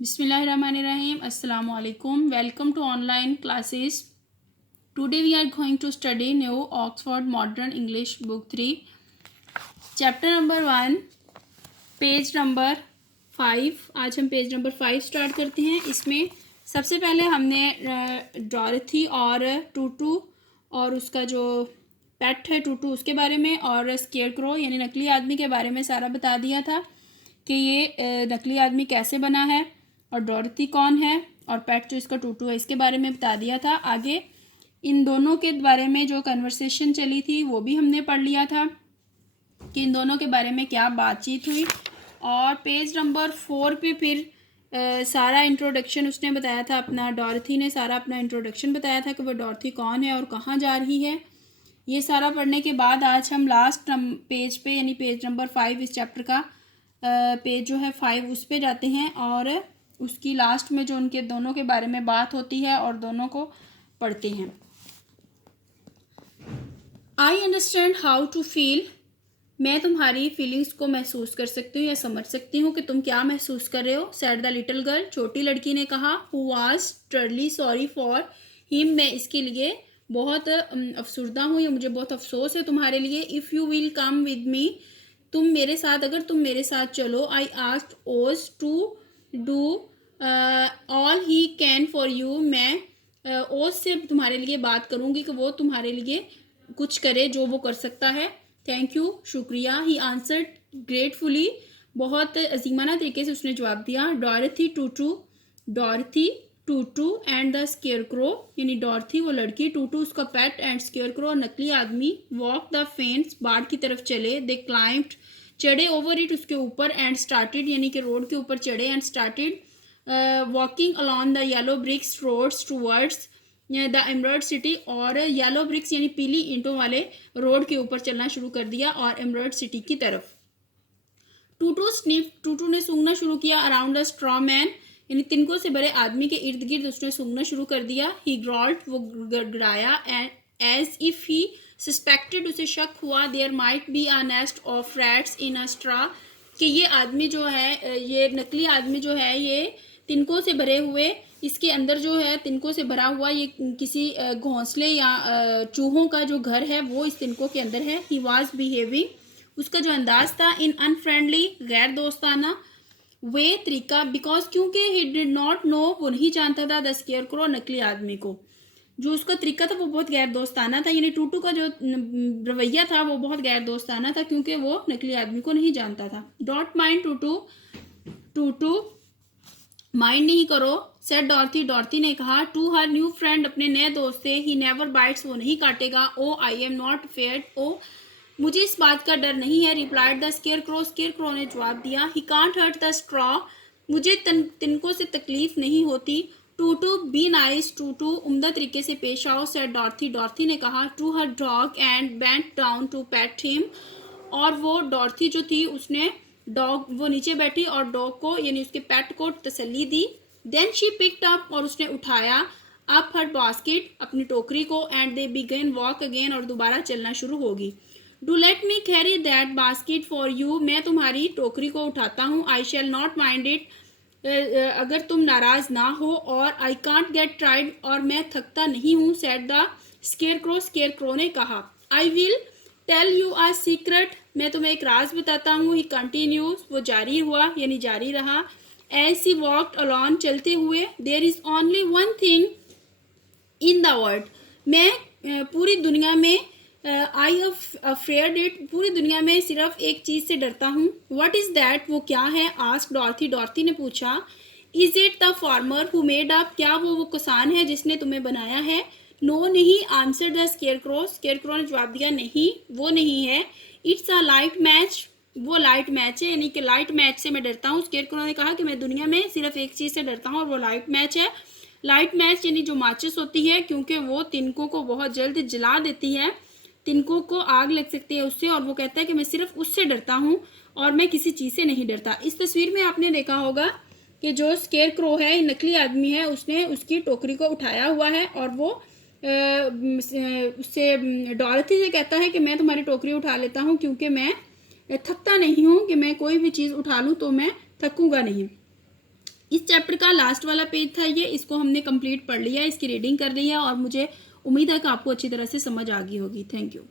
Bismillahirrahmanirrahim. Assalamu alaikum. Welcome to online classes. Today we are going to study new Oxford Modern English Book 3, Chapter number 1, page number 5. आज हम page number 5 start करते हैं. इसमें सबसे पहले हमने Dorothy और टूटू और उसका जो पेट है टूटू उसके बारे में और स्केयरक्रो यानी नकली आदमी के बारे में सारा बता दिया था कि ये नकली आदमी कैसे बना है और डॉरथी कौन है और पेट जो इसका टूटू है इसके बारे में बता दिया था. आगे इन दोनों के बारे में जो कन्वर्सेशन चली थी वो भी हमने पढ़ लिया था कि इन दोनों के बारे में क्या बातचीत हुई. और पेज नंबर 4 पे फिर सारा इंट्रोडक्शन उसने बताया था अपना. डॉरथी ने सारा अपना इंट्रोडक्शन बताया था कि वो डॉरथी कौन है और कहाँ जा रही है. ये सारा पढ़ने के बाद आज हम लास्ट पेज पे यानी पेज नंबर 5 इस चैप्टर का पेज जो है 5 उस पे जाते हैं और उसकी लास्ट में जो उनके दोनों के बारे में बात होती है और दोनों को पढ़ते हैं. I understand how to feel. मैं तुम्हारी फीलिंग्स को महसूस कर सकती हूँ या समझ सकती हूँ कि तुम क्या महसूस कर रहे हो. Said the little girl. छोटी लड़की ने कहा. Who was truly sorry for him. मैं इसके लिए बहुत अफसुर्दा हूँ या मुझे बहुत अफसोस है तुम्हारे लिए. If you will come with me. तुम मेरे साथ अगर तुम मेरे साथ चलो. I asked Oz to do all he can for you. मैं ओज से तुम्हारे लिए बात करूँगी कि वो तुम्हारे लिए कुछ करे जो वो कर सकता है. Thank you. शुक्रिया. He answered gratefully. बहुत अजीमाना तरीके से उसने जवाब दिया. Dorothy Toto and the scarecrow यानी डॉरथी वो लड़की, टूटू उसका पेट एंड स्केयरक्रो नकली आदमी वॉक द फेंस बाढ़ की तरफ चले. दे क्लाइम्ड चढ़े ओवर इट उसके ऊपर एंड स्टार्टेड यानी कि रोड के ऊपर चढ़े and started walking along the yellow bricks roads towards the emerald city. और येलो ब्रिक्स यानी पीली ईंटों वाले रोड के ऊपर चलना शुरू कर दिया और एमराल्ड सिटी की तरफ. टूटू ने सूंघना शुरू किया. अराउंड द स्ट्रॉ मैन यानी तिनकों से भरे आदमी के इर्द गिर्द उसने सूंघना शुरू कर दिया. ही ग्रॉल्ड वो गड़गड़ाया. एज इफ ही सस्पेक्टेड उसे शक हुआ. There might be a nest of rats in a straw कि ये आदमी जो है ये नकली आदमी जो है ये तिनकों से भरे हुए इसके अंदर जो है तिनकों से भरा हुआ ये किसी घोंसले या चूहों का जो घर है वो इस तिनकों के अंदर है. ही वॉज बिहेविंग उसका जो अंदाज था इन अनफ्रेंडली गैर दोस्ताना वे तरीका बिकॉज क्योंकि ही डिड नॉट नो वो नहीं जानता था द स्केयरक्रो नकली आदमी को. जो उसका तरीका था वो बहुत गैर दोस्ताना था यानी टूटू का जो रवैया था वो बहुत गैर दोस्ताना था क्योंकि वो नकली आदमी को नहीं जानता था. डोंट माइंड टूटू माइंड नहीं करो. सेड डॉरथी ने कहा. टू हर न्यू फ्रेंड अपने नए दोस्त से. ही नेवर बाइट्स वो नहीं काटेगा. ओ आई एम नॉट फेयर्ड. ओ मुझे इस बात का डर नहीं है. रिप्लाइड द स्केयरक्रो ने जवाब दिया. He can't hurt the straw मुझे तिनकों से तकलीफ नहीं होती. टूटू बी नाइस. टूटू उम्दा तरीके से पेश आओ. सेड डॉरथी ने कहा. To her dog and bent down to pet him. और वो डॉरथी जो थी उसने डॉग वो नीचे बैठी और डॉग को यानी उसके पेट को तसल्ली दी. देन शी पिक्ड अप और उसने उठाया अप हर बास्केट अपनी टोकरी को. And they begin walk again और दोबारा चलना शुरू होगी. Do let me carry that basket for you. मैं तुम्हारी टोकरी को उठाता हूँ. आई शैल नॉट माइंड इट अगर तुम नाराज ना हो. और आई कांट गेट ट्राइड और मैं थकता नहीं हूँ. सेड द स्केयरक्रो ने कहा. I will tell you a secret. मैं तुम्हें एक राज बताता हूँ. ही कंटिन्यूज वो जारी हुआ यानी जारी रहा. एज सी वॉक्ड अलॉन चलते हुए. There is only one thing in the world. मैं पूरी दुनिया में आई अफ्रेड इट पूरी दुनिया में सिर्फ एक चीज़ से डरता हूँ. व्हाट इज़ दैट वो क्या है. आस्क डॉरथी ने पूछा. Is it the farmer who made up. क्या वो किसान है जिसने तुम्हें बनाया है. नो नहीं. आंसर द स्केयरक्रो ने जवाब दिया. नहीं वो नहीं है. It's a light match. वो लाइट मैच है यानी कि लाइट मैच से मैं डरता हूँ. स्केयरक्रो ने कहा कि मैं दुनिया में सिर्फ एक चीज़ से डरता हूँ और वो लाइट मैच है. लाइट मैच यानी जो माचिस होती है क्योंकि वो तिनकों को बहुत जल्द जला देती है. तिनकों को आग लग सकती है उससे. और वो कहता है कि मैं सिर्फ उससे डरता हूँ और मैं किसी चीज़ से नहीं डरता. इस तस्वीर में आपने देखा होगा कि जो स्केयरक्रो है नकली आदमी है उसने उसकी टोकरी को उठाया हुआ है और वो उससे डॉरथी से कहता है कि मैं तुम्हारी टोकरी उठा लेता हूँ क्योंकि मैं थकता नहीं हूँ कि मैं कोई भी चीज़ उठा लूँ तो मैं थकूँगा नहीं. इस चैप्टर का लास्ट वाला पेज था ये, इसको हमने कंप्लीट पढ़ लिया, इसकी रीडिंग कर ली है और मुझे उम्मीद है कि आपको अच्छी तरह से समझ आ गई होगी। Thank you.